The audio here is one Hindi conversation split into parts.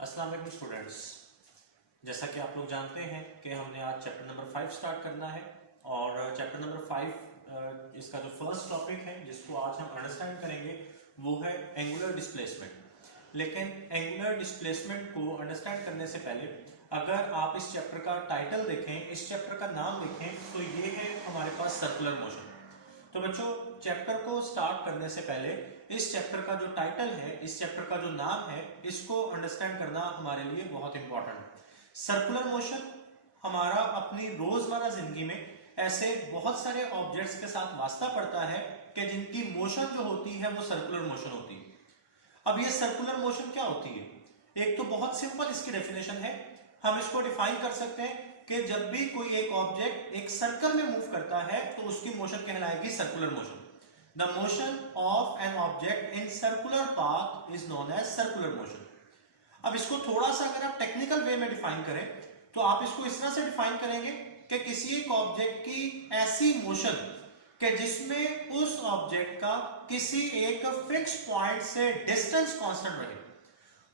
अस्सलाम वालेकुम स्टूडेंट्स। जैसा कि आप लोग जानते हैं कि हमने आज चैप्टर नंबर 5 स्टार्ट करना है और चैप्टर नंबर 5 इसका जो फर्स्ट टॉपिक है जिसको आज हम अंडरस्टैंड करेंगे वो है एंगुलर डिस्प्लेसमेंट। लेकिन एंगुलर डिस्प्लेसमेंट को अंडरस्टैंड करने से पहले अगर आप इस चैप्टर का टाइटल देखें, इस चैप्टर का नाम देखें तो ये है हमारे पास सर्कुलर मोशन। तो बच्चों, चैप्टर को स्टार्ट करने से पहले इस चैप्टर का जो टाइटल है, इस चैप्टर का जो नाम है, इसको अंडरस्टैंड करना हमारे लिए बहुत इंपॉर्टेंट है। सर्कुलर मोशन हमारा अपनी रोजमर्रा जिंदगी में ऐसे बहुत सारे ऑब्जेक्ट्स के साथ वास्ता पड़ता है कि जिनकी मोशन जो होती है वो सर्कुलर मोशन होती है। अब ये सर्कुलर मोशन क्या होती है? एक तो बहुत सिंपल इसकी डेफिनेशन है। हम इसको डिफाइन कर सकते हैं कि जब भी कोई एक ऑब्जेक्ट एक सर्कल में मूव करता है तो उसकी मोशन कहलाएगी circular motion. The motion of an object in circular path is known as circular motion. अब इसको थोड़ा सा अगर आप टेक्निकल वे में डिफाइन करें तो आप इसको इस तरह से डिफाइन करेंगे कि किसी एक ऑब्जेक्ट की ऐसी मोशन कि जिसमें उस ऑब्जेक्ट का किसी एक फिक्स पॉइंट से डिस्टेंस कांस्टेंट रहे।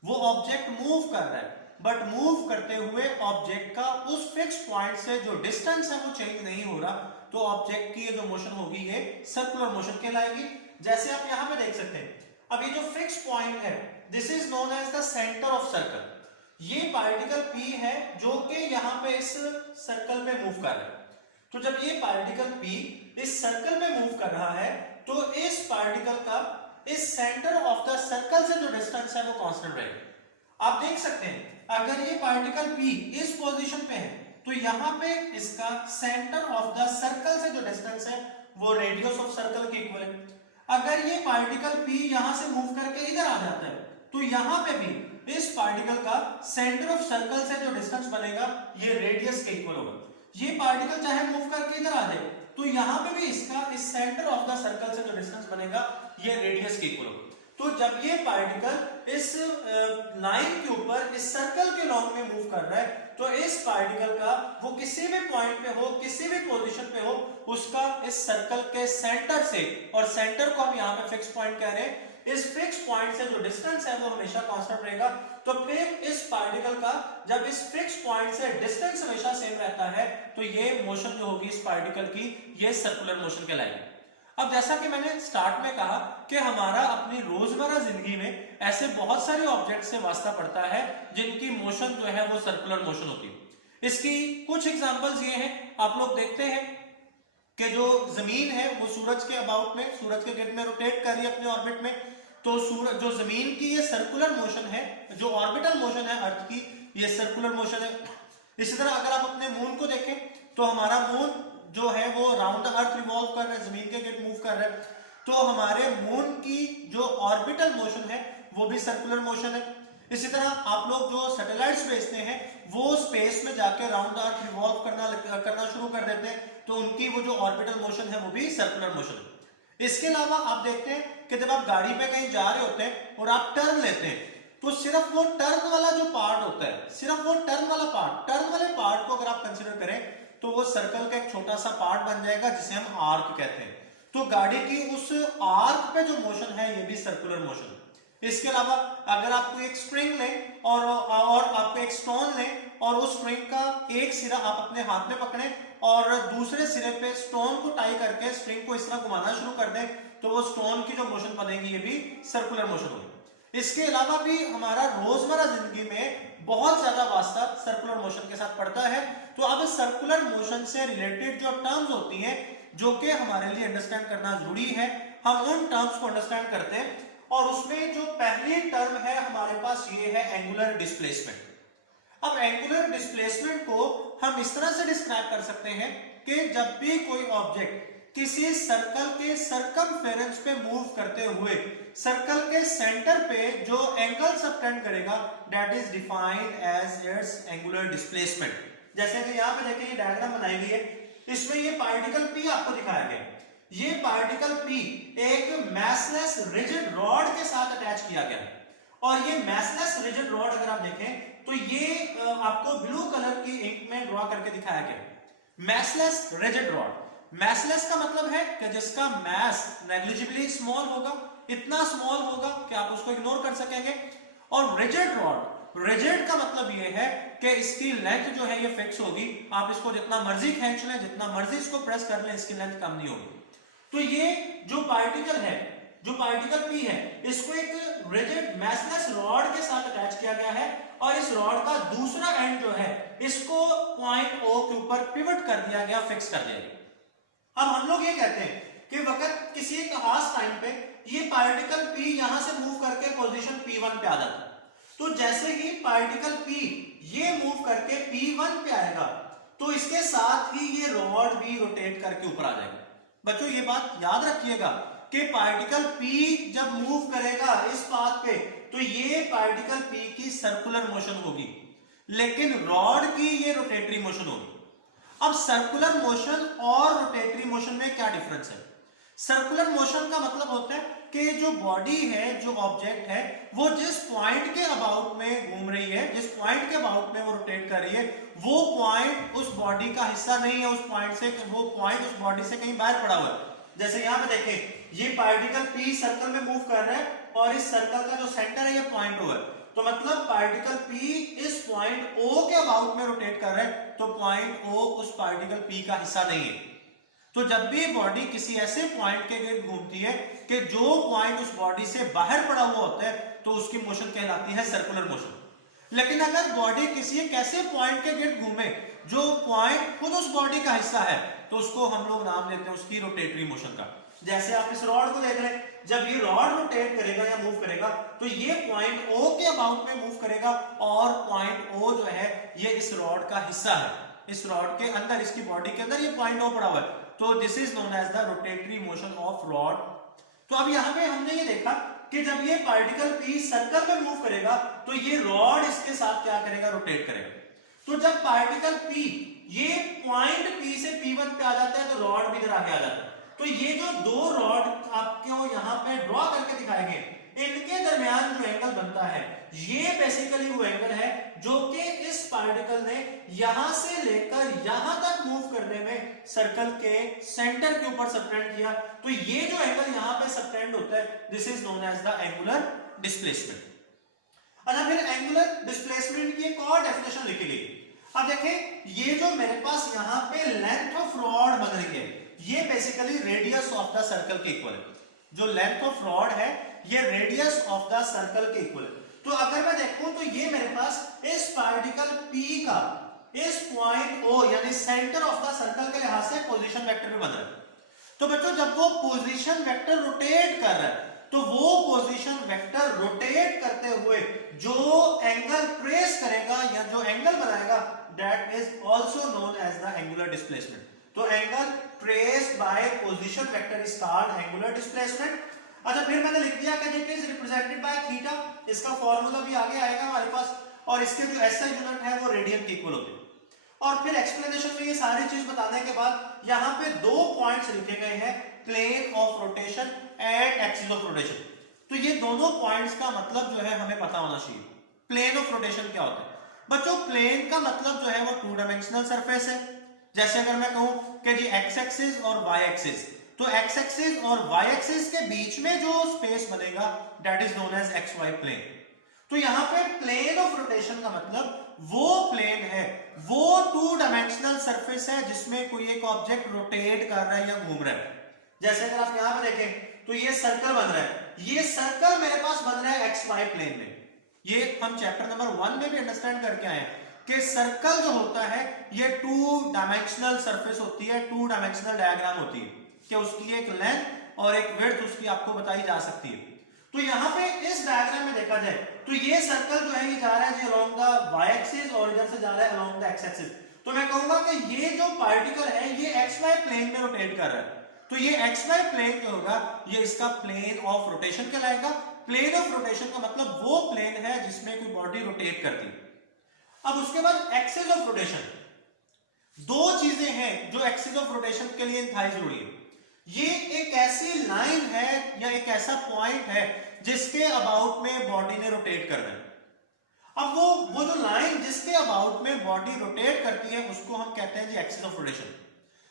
वो ऑब्जेक्ट मूव कर रहा है बट मूव करते हुए ऑब्जेक्ट का उस फिक्स पॉइंट से जो डिस्टेंस है वो चेंज नहीं हो रहा, तो ऑब्जेक्ट की ये जो मोशन होगी ये सर्कुलर मोशन कहलाएगी। जैसे आप यहां पे देख सकते हैं, अब ये जो फिक्स पॉइंट है this is known as the centre of circle. ये पार्टिकल P है जो कि यहां पे इस सर्कल में मूव कर रहा है। तो जब ये पार्टिकल P इस सर्कल में मूव कर रहा है तो इस पार्टिकल का इस सेंटर ऑफ द सर्कल से जो डिस्टेंस है वो कांस्टेंट रहेगा। आप देख सकते हैं अगर ये पार्टिकल P इस पोजीशन पे है तो यहां पे इसका सेंटर ऑफ द सर्कल से जो डिस्टेंस है वो रेडियस ऑफ सर्कल के इक्वल है। अगर ये पार्टिकल P यहां से मूव करके इधर आ जाता है तो यहां पे भी इस पार्टिकल का सेंटर ऑफ सर्कल से जो डिस्टेंस बनेगा ये रेडियस के इक्वल होगा। ये पार्टिकल चाहे मूव करके इधर आ जाए तो यहां पे भी इसका इस सेंटर ऑफ द सर्कल से जो डिस्टेंस बनेगा ये रेडियस के इक्वल होगा। तो जब ये पार्टिकल इस लाइन के ऊपर इस सर्कल के लॉन्ग में मूव कर रहा है तो इस पार्टिकल का वो किसी भी पॉइंट पे हो, किसी भी पोजीशन पे हो, उसका इस सर्कल के सेंटर से, और सेंटर को हम यहाँ पे फिक्स पॉइंट कह रहे हैं, इस फिक्स पॉइंट से जो डिस्टेंस है वो हमेशा कांस्टेंट रहेगा। तो फिर इस पार्टिकल का जब इस फिक्स पॉइंट से डिस्टेंस हमेशा सेम रहता है तो ये मोशन जो होगी इस पार्टिकल की ये सर्कुलर मोशन कहलाएगी। अब जैसा कि मैंने स्टार्ट में कहा कि हमारा अपनी रोजमर्रा जिंदगी में ऐसे बहुत सारे ऑब्जेक्ट से वास्ता पड़ता है जिनकी मोशन जो है वो सर्कुलर मोशन होती है। इसकी कुछ एग्जांपल्स ये हैं, आप लोग देखते हैं कि जो जमीन है वो सूरज के अबाउट में, सूरज के गिर्द में रोटेट कर रही है अपने ऑर्बिट में, तो सूरज जो जमीन की ये सर्कुलर मोशन है, जो ऑर्बिटल मोशन है अर्थ की, ये सर्कुलर मोशन है। इसी तरह अगर आप अपने मून को देखें तो हमारा मून जो है वो राउंड द अर्थ रिवॉल्व कर रहा है, जमीन के गिर्द मूव कर रहा है, तो हमारे मून की जो ऑर्बिटल मोशन है वो भी सर्कुलर मोशन है। इसी तरह आप लोग जो सैटेलाइट्स भेजते हैं वो स्पेस में जाके राउंड द अर्थ रिवॉल्व करना शुरू कर देते हैं, तो उनकी वो जो ऑर्बिटल मोशन है वो भी सर्कुलर मोशन है। इसके अलावा आप देखते हैं कि जब आप गाड़ी पे कहीं जा रहे होते हैं और आप टर्न लेते हैं तो सिर्फ वो टर्न वाला जो पार्ट होता है, सिर्फ वो टर्न वाले पार्ट को अगर आप कंसीडर करें तो वो सर्कल का एक छोटा सा पार्ट बन जाएगा जिसे हम आर्क कहते हैं। तो गाड़ी की उस आर्क पे जो मोशन है ये भी सर्कुलर मोशन है। इसके अलावा अगर आपको एक स्ट्रिंग लें और आपको एक स्टोन लें और उस स्ट्रिंग का एक सिरा आप अपने हाथ में पकड़ें और दूसरे सिरे पे स्टोन को टाई करके स्ट्रिंग को इस तरह घुमाना शुरू कर दें तो वो स्टोन की जो मोशन बनेगी ये भी सर्कुलर मोशन होगी। इसके अलावा भी हमारा रोजमर्रा जिंदगी में बहुत ज्यादा वास्ता सर्कुलर मोशन के साथ पड़ता है। तो अब सर्कुलर मोशन से रिलेटेड जो टर्म्स होती हैं जो कि हमारे लिए अंडरस्टैंड करना जरूरी है, हम उन टर्म्स को अंडरस्टैंड करते हैं और उसमें जो पहली टर्म है हमारे पास ये है एंगुलर डिस्प्लेसमेंट। अब एंगुलर डिस्प्लेसमेंट को हम इस तरह से डिस्क्राइब कर सकते हैं कि जब भी कोई ऑब्जेक्ट किसी सर्कल के सर्कमफेरेंस पे मूव करते हुए सर्कल के सेंटर पे जो एंगल सबटेंड करेगा that is defined as its angular displacement. जैसे कि यहाँ पे देखिए ये डायग्राम बनाई गई है, इसमें ये पार्टिकल P आपको दिखाया गया। ये पार्टिकल P एक मैसलेस रिजिड रॉड के साथ अटैच किया गया है और ये मैसलेस रिजिड रॉड अगर आप देखें तो ये आपको ब्लू कलर की इंक में ड्रॉ करके दिखाया गया। मैसलेस रिजिड रॉड, मैसलेस का मतलब है कि जिसका मैस नेग्लिजिबली स्मॉल होगा, इतना स्मॉल होगा कि आप उसको इग्नोर कर सकेंगे, और रिजिड रॉड, रिजिड का मतलब ये है कि इसकी लेंथ जो है ये फिक्स होगी, आप इसको जितना मर्जी खींच लें, जितना मर्जी इसको प्रेस कर लें, इसकी लेंथ कम नहीं होगी। तो ये जो पार्टिकल है, जो पार्टिकल P है, इसको एक रिजिड मैसलेस रॉड के साथ अटैच किया गया है और इस रॉड का दूसरा एंड जो है इसको पॉइंट O के ऊपर पिवट कर दिया गया, फिक्स कर दिया गया। अब हम लोग ये कहते हैं कि वक्त किसी एक खास टाइम पे ये पार्टिकल P यहां से मूव करके पोजीशन P1 पे आ जाता है। तो जैसे ही पार्टिकल P ये मूव करके P1 पे आएगा तो इसके साथ ही ये रॉड भी रोटेट करके ऊपर आ जाएगा। बच्चों ये बात याद रखिएगा कि पार्टिकल P जब मूव करेगा इस पाथ पे तो ये पार्टिकल P की सर्कुलर मोशन होगी, लेकिन रॉड की ये रोटेटरी मोशन होगी। अब सर्कुलर मोशन और रोटेटरी मोशन में क्या डिफरेंस है? सर्कुलर मोशन का मतलब होता है कि जो बॉडी है, जो ऑब्जेक्ट है, वो जिस पॉइंट के अबाउट में घूम रही है, जिस पॉइंट के अबाउट में वो रोटेट कर रही है, वो पॉइंट उस बॉडी का हिस्सा नहीं है, उस पॉइंट से, वो पॉइंट उस बॉडी से कहीं बाहर पड़ा हुआ है। जैसे यहां पे देखें, ये पार्टिकल P सर्कल में मूव कर रहा है और इस सर्कल का जो सेंटर है ये पॉइंट O है, तो मतलब पार्टिकल P इस पॉइंट O के अबाउट में रोटेट कर रहा है, तो पॉइंट O उस पार्टिकल P का हिस्सा नहीं है। तो जब भी बॉडी किसी ऐसे पॉइंट के गिर्द घूमती है कि जो पॉइंट उस बॉडी से बाहर पड़ा हुआ होता है, तो उसकी मोशन कहलाती है सर्कुलर मोशन। लेकिन अगर बॉडी किसी एक ऐसे पॉइंट के गिर्द घूमे जो पॉइंट खुद उस बॉडी का हिस्सा है, तो उसको हम लोग नाम देते हैं उसकी रोटेटरी मोशन का। जैसे आप इस रॉड को देख रहे हैं, जब ये रॉड रोटेट करेगा या मूव करेगा तो ये पॉइंट O के अबाउट में मूव करेगा और पॉइंट O जो है ये इस रॉड का हिस्सा है। इस रॉड के अंदर, इसकी बॉडी के अंदर ये पॉइंट O पड़ा हुआ है, तो this is known as the rotatory motion of rod. तो अब यहां पे हमने ये देखा कि जब ये पार्टिकल P सर्कल में मूव करेगा तो ये रॉड इसके साथ क्या करेगा? रोटेट करेगा। तो जब पार्टिकल P ये पॉइंट P से P1 पे आ जाता है तो रॉड भी इधर आगे आ जाता है। तो ये जो दो रॉड आपको यहां पे ड्रॉ करके दिखाए गए, इनके दरमियान जो एंगल बनता है ये बेसिकली वो एंगल है जो कि इस पार्टिकल ने यहां से लेकर यहां तक मूव करने में सर्कल के सेंटर के ऊपर सबटेंड किया। तो ये जो एंगल यहां पे सबटेंड होता है, this is known as the angular displacement. अच्छा, फिर एंगुलर डिस्प्लेसमेंट की एक और डेफिनेशन लिखी गई। अब देखें, ये जो मेरे पास यहां पे लेंथ ऑफ रॉड बन रही है, ये basically radius of the circle के इक्वल है। जो लेंथ ऑफ रॉड है ये रेडियस ऑफ द सर्कल के इक्वल है। तो अगर मैं देखूं तो ये मेरे पास इस पार्टिकल P का इस पॉइंट O यानी सेंटर ऑफ द सर्कल के लिहाज से पोजीशन वेक्टर भी बन रहा है। तो बच्चों जब वो पोजीशन वेक्टर रोटेट कर रहा है तो वो पोजीशन वेक्टर रोटेट करते हुए जो एंगल ट्रेस करेगा या जो एंगल बनाएगा, that is also known as the angular displacement. तो angle traced by position vector is called angular displacement. अच्छा, फिर मैंने लिख दिया कि it is represented by theta, इसका फार्मूला भी आगे आएगा हमारे पास, और इसके जो एसआई यूनिट है वो रेडियन के इक्वल होते हैं। और फिर एक्सप्लेनेशन में ये सारी चीज बताने के बाद यहाँ पे दो पॉइंट्स लिखे गए हैं, plane of rotation and axis of rotation. तो ये दोनों पॉइंट्स का मतलब जो है हमें पता होना चाहिए। प्लेन ऑफ रोटेशन क्या होता है बच्चों? प्लेन का मतलब जो है वो टू डायमेंशनल सरफेस है। जैसे अगर मैं कहूं कि जी एक्स एक्सिस और वाई एक्सिस, तो एक्स एक्सिस और वाई एक्सिस के बीच में जो स्पेस बनेगा that is known as X Y plane. तो यहां पे प्लेन ऑफ रोटेशन का मतलब वो प्लेन है, वो टू डायमेंशनल सरफेस है जिसमें कोई एक ऑब्जेक्ट रोटेट कर रहा है या घूम रहा है। जैसे अगर आप यहां पे देखें तो ये सर्कल बन रहा है, ये सर्कल मेरे पास बन रहा है एक्स वाई प्लेन में। ये हम चैप्टर नंबर 1 में भी अंडरस्टैंड करके आए कि सर्कल जो होता है ये टू डायमेंशनल सरफेस होती है, टू डायमेंशनल डायग्राम होती है कि उसकी एक लेंथ और एक विड्थ उसकी आपको बताई जा सकती है। तो यहाँ पे इस डायग्राम में देखा जाए तो ये सर्कल जो है ये जा रहा है जी अलोंग द वाई एक्सिस और इधर से जा रहा है अलोंग द एक्स एक्सिस। तो मैं कहूंगा कि ये जो पार्टिकल है ये एक्स वाई प्लेन में रोटेट कर रहा है। तो ये एक्स वाई प्लेन जो होगा ये इसका प्लेन ऑफ रोटेशन कहलाएगा। प्लेन ऑफ रोटेशन का मतलब वो प्लेन है जिसमें कोई बॉडी रोटेट करती है। अब उसके बाद एक्सिस ऑफ रोटेशन, दो चीजें हैं जो एक्सिस ऑफ रोटेशन के लिए इंतहाई जरूरी है। ये एक ऐसी लाइन है या एक ऐसा पॉइंट है जिसके अबाउट में बॉडी ने रोटेट करना है। अब वो जो लाइन जिसके अबाउट में बॉडी रोटेट करती है उसको हम कहते हैं जी एक्सिस ऑफ रोटेशन।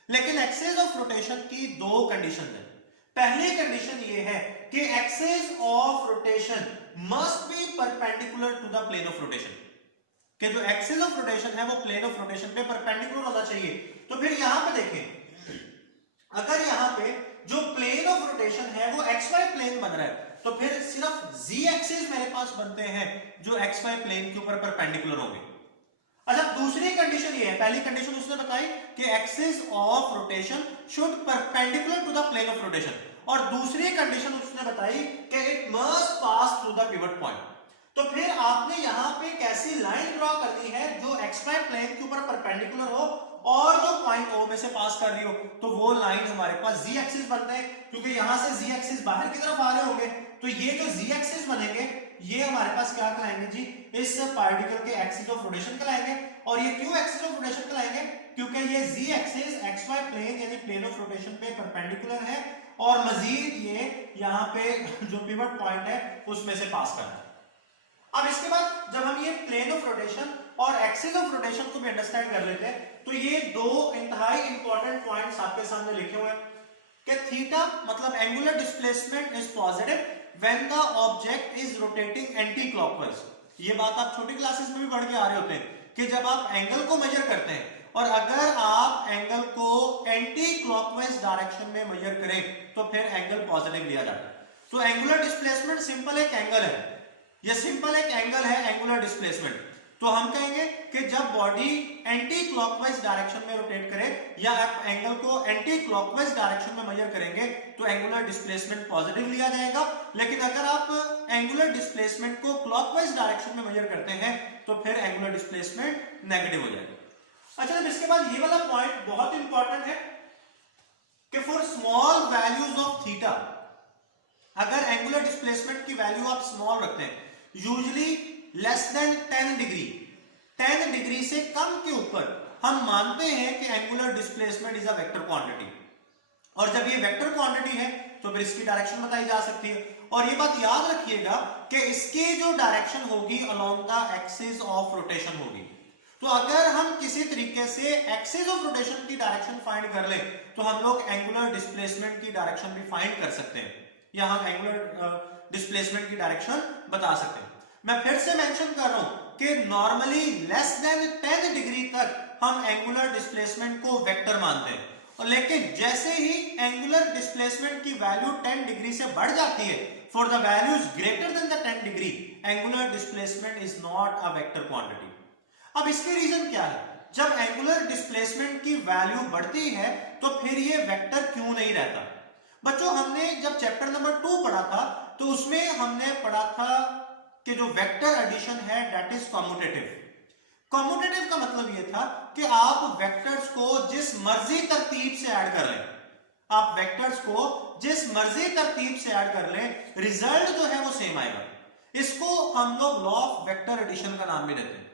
लेकिन एक्सिस ऑफ रोटेशन की दो कंडीशन है। पहली कंडीशन ये है कि axis of rotation must be perpendicular to the plane of rotation, कि जो एक्सिस ऑफ रोटेशन है वो प्लेन ऑफ रोटेशन पे परपेंडिकुलर होना चाहिए। तो फिर यहां पे देखें, अगर यहां पे जो प्लेन ऑफ रोटेशन है वो एक्स वाई प्लेन बन रहा है, तो फिर सिर्फ z एक्सिस मेरे पास बनते हैं जो एक्स वाई प्लेन के ऊपर परपेंडिकुलर होंगे। अच्छा, दूसरी कंडीशन ये है, पहली कंडीशन उसने बताई कि axis of rotation should perpendicular to the plane of rotation, और दूसरी कंडीशन उसने बताई कि it must pass through the pivot point. तो फिर आपने यहां पे कैसी लाइन ड्रॉ करनी है जो एक्स वाई प्लेन के ऊपर परपेंडिकुलर हो और जो पॉइंट ओ में से पास कर रही हो, तो वो लाइन हमारे पास z एक्सिस बनते हैं, क्योंकि यहां से z एक्सिस बाहर की तरफ आ रहे होंगे, तो ये जो z एक्सिस बनेंगे ये हमारे पास क्या कहलाएंगे जी, इस पार्टिकल के एक्सिस ऑफ रोटेशन कहलाएंगे। और ये क्यों एक्सिस ऑफ रोटेशन कहलाएंगे, क्योंकि ये z axis X Y plane यानी प्लेन ऑफ रोटेशन पे परपेंडिकुलर है, और मजीद ये यहाँ पे जो पिवट पॉइंट है उसमें से पास करना है। अब इसके बाद जब हम ये प्लेन ऑफ रोटेशन और एक्सिस ऑफ रोटेशन को भी अंडरस्टैंड कर लेते हैं, तो ये दो इंतहाई इंपॉर्टेंट पॉइंट्स आपके सामने लिखे हुए हैं कि थीटा मतलब angular displacement is positive when the object is rotating anti clockwise. ये बात आप छोटी क्लासेस में भी पढ़ के आ रहे होते हैं कि जब आप एंगल को मेजर करते हैं और अगर आप एंगल को एंटी क्लॉकवाइज डायरेक्शन में मेजर करें तो फिर एंगल पॉजिटिव लिया जाता है। तो एंगुलर डिस्प्लेसमेंट सिंपल एक एंगल है, ये सिंपल एक एंगल है एंगुलर डिस्प्लेसमेंट। तो हम कहेंगे कि जब बॉडी एंटी क्लॉकवाइज डायरेक्शन में रोटेट करे या आप एंगल को एंटी क्लॉकवाइज डायरेक्शन में मेजर करेंगे तो एंगुलर डिस्प्लेसमेंट पॉजिटिव लिया जाएगा, लेकिन अगर आप एंगुलर डिस्प्लेसमेंट को क्लॉकवाइज डायरेक्शन में मेजर करते हैं तो फिर एंगुलर डिस्प्लेसमेंट नेगेटिव हो जाएगा। अच्छा, अब इसके बाद ये वाला पॉइंट बहुत इंपॉर्टेंट है कि for small values of theta, अगर एंगुलर डिस्प्लेसमेंट की वैल्यू आप स्मॉल रखते हैं usually less than 10 degree, 10 degree से कम के ऊपर हम मानते हैं कि angular displacement is a vector quantity, और जब ये वेक्टर क्वांटिटी है तो फिर इसकी डायरेक्शन बताई जा सकती है। और ये बात याद रखिएगा कि इसकी जो डायरेक्शन होगी along the axis of rotation होगी। तो अगर हम किसी तरीके से एक्सिस ऑफ रोटेशन की डायरेक्शन फाइंड कर लें तो हम लोग एंगुलर डिस्प्लेसमेंट की डायरेक्शन भी फाइंड कर सकते हैं, या हम एंगुलर डिस्प्लेसमेंट की डायरेक्शन बता सकते हैं। मैं फिर से मेंशन कर रहा हूं कि नॉर्मली लेस देन 10 डिग्री तक हम एंगुलर डिस्प्लेसमेंट को वेक्टर मानते हैं, और लेकिन जैसे ही एंगुलर डिस्प्लेसमेंट की वैल्यू 10 डिग्री से बढ़ जाती है, for the values greater than the 10 degree angular displacement is not a vector quantity. अब इसके रीजन क्या है, जब एंगुलर डिस्प्लेसमेंट की वैल्यू बढ़ती है तो फिर ये वेक्टर क्यों नहीं रहता। बच्चों, हमने जब चैप्टर नंबर 2 पढ़ा था तो उसमें हमने पढ़ा था कि जो वेक्टर एडिशन है दैट इज कॉम्यूटेटिव। कॉम्यूटेटिव का मतलब ये था कि आप वेक्टर्स को जिस मर्जी तरतीब से ऐड कर लें, आप वेक्टर्स को जिस मर्जी तरतीब से ऐड कर लें, रिजल्ट जो है वो सेम आएगा। इसको हम लोग लॉ ऑफ वेक्टर एडिशन का नाम भी देते हैं।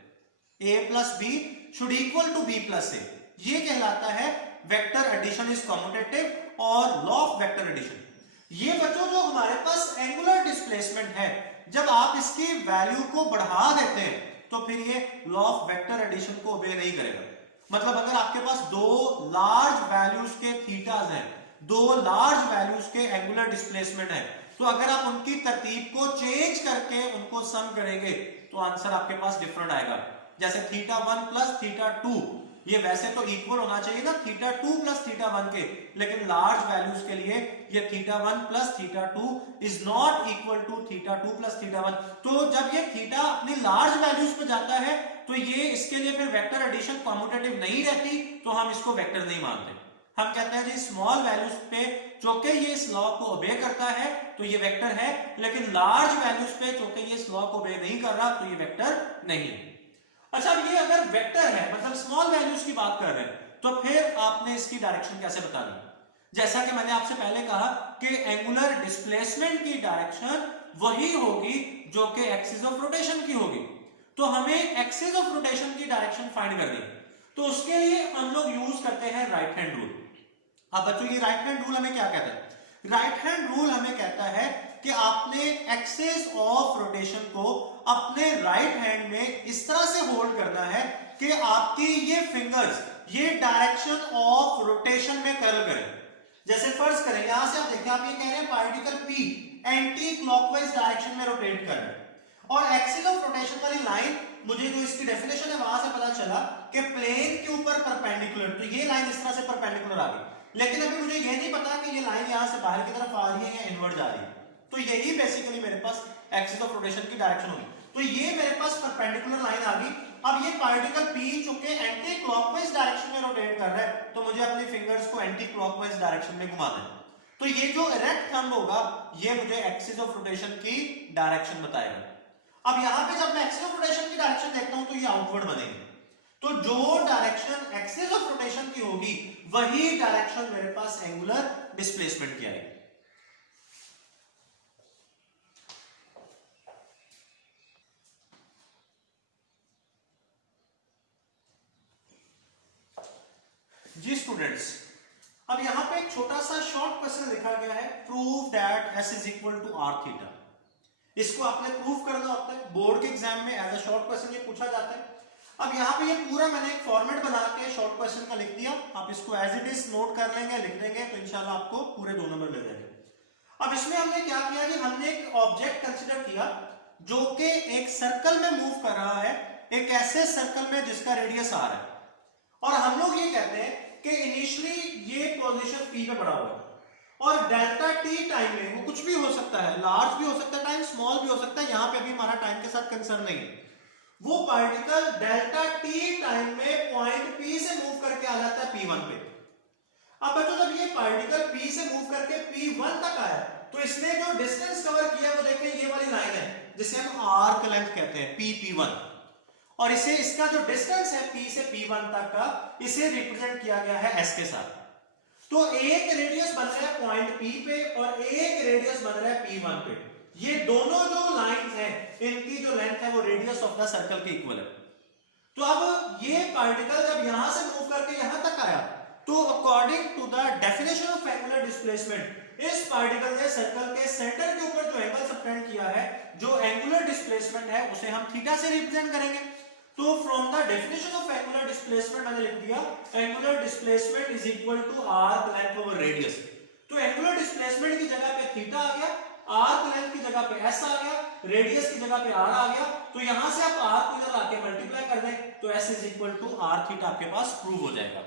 a plus B should equal to B plus A, ये कहलाता है वेक्टर एडिशन इज कॉम्यूटेटिव और लॉ ऑफ वेक्टर एडिशन। ये बच्चों जो हमारे पास एंगुलर डिस्प्लेसमेंट है, जब आप इसकी वैल्यू को बढ़ा देते हैं तो फिर ये लॉ ऑफ वेक्टर एडिशन को ओबे नहीं करेगा। मतलब अगर आपके पास दो लार्ज वैल्यूज के थीटास हैं, दो लार्ज वैल्यूज के एंगुलर डिस्प्लेसमेंट है, तो अगर आप उनकी तरतीब को चेंज करके उनको सम करेंगे तो आंसर आपके पास डिफरेंट आएगा। जैसे थीटा 1 प्लस थीटा 2, ये वैसे तो इक्वल होना चाहिए ना थीटा 2 प्लस थीटा 1 के, लेकिन लार्ज वैल्यूज के लिए ये theta 1 plus theta 2 is not equal to theta 2 plus theta 1। तो जब ये थीटा अपनी लार्ज वैल्यूज पे जाता है तो ये इसके लिए फिर वेक्टर एडिशन कॉम्यूटेटिव नहीं रहती, तो हम इसको वेक्टर नहीं मानते। हम कहते हैं जी स्मॉल वैल्यूज पे चूंकि ये इस लॉ को ओबे करता है तो ये वेक्टर है, लेकिन लार्ज वैल्यूज पे चूंकि ये इस लॉ को ओबे नहीं कर रहा तो ये वेक्टर नहीं है। अच्छा, अब ये अगर वेक्टर है मतलब स्मॉल वैल्यूज की बात कर रहे हैं, तो फिर आपने इसकी डायरेक्शन कैसे बता दी। जैसा कि मैंने आपसे पहले कहा कि एंगुलर डिस्प्लेसमेंट की डायरेक्शन वही होगी जो कि एक्सिस ऑफ रोटेशन की होगी, तो हमें एक्सिस ऑफ रोटेशन की डायरेक्शन फाइंड करनी है, तो उसके लिए हम लोग यूज करते हैं राइट हैंड रूल। अब बच्चों ये राइट हैंड रूल हमें क्या कहता है, राइट हैंड रूल हमें कहता है कि आपने एक्सिस ऑफ रोटेशन को अपने राइट हैंड में इस तरह से होल्ड करना है कि आपकी ये फिंगर्स ये डायरेक्शन ऑफ रोटेशन में कर्ल करें। जैसे फर्ज करें यहां से आप देखिए, आप ये कह रहे हैं particle P anti clockwise direction में रोटेट कर रहा है। और एक्सिस ऑफ रोटेशन वाली लाइन, मुझे जो इसकी डेफिनेशन है वहां से पता चला कि प्लेन के ऊपर परपेंडिकुलर, तो ये लाइन इस तरह से परपेंडिकुलर आ गई, लेकिन अभी मुझे ये नहीं पता कि ये लाइन यहां से बाहर की तरफ आ रही है या इनवर्ड जा रही है। तो यही बेसिकली मेरे पास एक्सिस ऑफ रोटेशन की डायरेक्शन होगी। तो ये मेरे पास परपेंडिकुलर लाइन आ गई। अब ये पार्टिकल P चूंकि एंटी क्लॉकवाइज डायरेक्शन में रोटेट कर रहा है, तो मुझे अपनी फिंगर्स को एंटी क्लॉकवाइज डायरेक्शन में घुमाना है। तो ये जो इरेक्ट थंब होगा ये मुझे एक्सिस ऑफ रोटेशन की डायरेक्शन बताएगा। अब यहां पे जब मैं एक्सिस ऑफ रोटेशन की डायरेक्शन देखता हूं तो ये आउटवर्ड बनेगी। तो जो डायरेक्शन एक्सिस ऑफ रोटेशन की होगी वही डायरेक्शन मेरे पास एंगुलर डिस्प्लेसमेंट की आएगी। जी स्टूडेंट्स, अब यहां पे एक छोटा सा शॉर्ट क्वेश्चन लिखा गया है, prove that s is equal to r theta. इसको आपने प्रूव करना होता है, बोर्ड के एग्जाम में एज अ शॉर्ट क्वेश्चन ये पूछा जाता है। अब यहाँ पे ये पूरा मैंने एक फॉर्मेट बना के शॉर्ट क्वेश्चन का लिख दिया, आप इसको एज इट इज नोट कर लेंगे, लिख देंगे, तो इंशाल्लाह आपको पूरे 2 नंबर मिल जाएंगे। अब इसमें हमने क्या किया कि हमने एक ऑब्जेक्ट कंसिडर किया जो कि एक सर्कल में मूव कर रहा है, एक ऐसे सर्कल में जिसका रेडियस r है, और हम लोग ये कहते हैं कि इनिशियली ये पोजीशन P पे पड़ा हुआ है और डेल्टा t टाइम में वो कुछ भी हो सकता है, लार्ज भी हो सकता है टाइम, स्मॉल भी हो सकता है, यहां पे अभी हमारा टाइम के साथ कंसर्न नहीं है। वो पार्टिकल डेल्टा t टाइम में पॉइंट P से मूव करके आ जाता है P1 पे। अब बच्चों जब ये पार्टिकल P से मूव करके P1 तक आया तो इसने जो डिस्टेंस कवर किया वो देखें ये वाली लाइन है जिसे हम आर्क लेंथ कहते हैं, P1, और इसे इसका जो डिस्टेंस है P से P1 तक का, इसे रिप्रेजेंट किया गया है S के साथ। तो एक रेडियस बन रहा है पॉइंट P पे और एक रेडियस बन रहा है P1 पे। ये दोनों जो लाइंस हैं इनकी जो लेंथ है वो रेडियस ऑफ द सर्कल के इक्वल है। तो अब ये पार्टिकल जब यहां से मूव करके यहां तक आया तो according to the definition of angular displacement इस पार्टिकल ने सर्कल के सेंटर के ऊपर जो एंगल सबटेंड किया है, जो एंगुलर डिस्प्लेसमेंट है उसे हम थीटा से रिप्रेजेंट करेंगे। तो from the definition of angular displacement मैंने लिख दिया angular displacement is equal to arc length over radius. तो एंगुलर डिस्प्लेसमेंट की जगह पे थीटा आ गया, आर्क लेंथ की जगह पे s आ गया, रेडियस की जगह पे r आ गया। तो यहां से आप r को इधर आके मल्टीप्लाई कर दें तो s is equal to r theta आपके पास प्रूव हो जाएगा।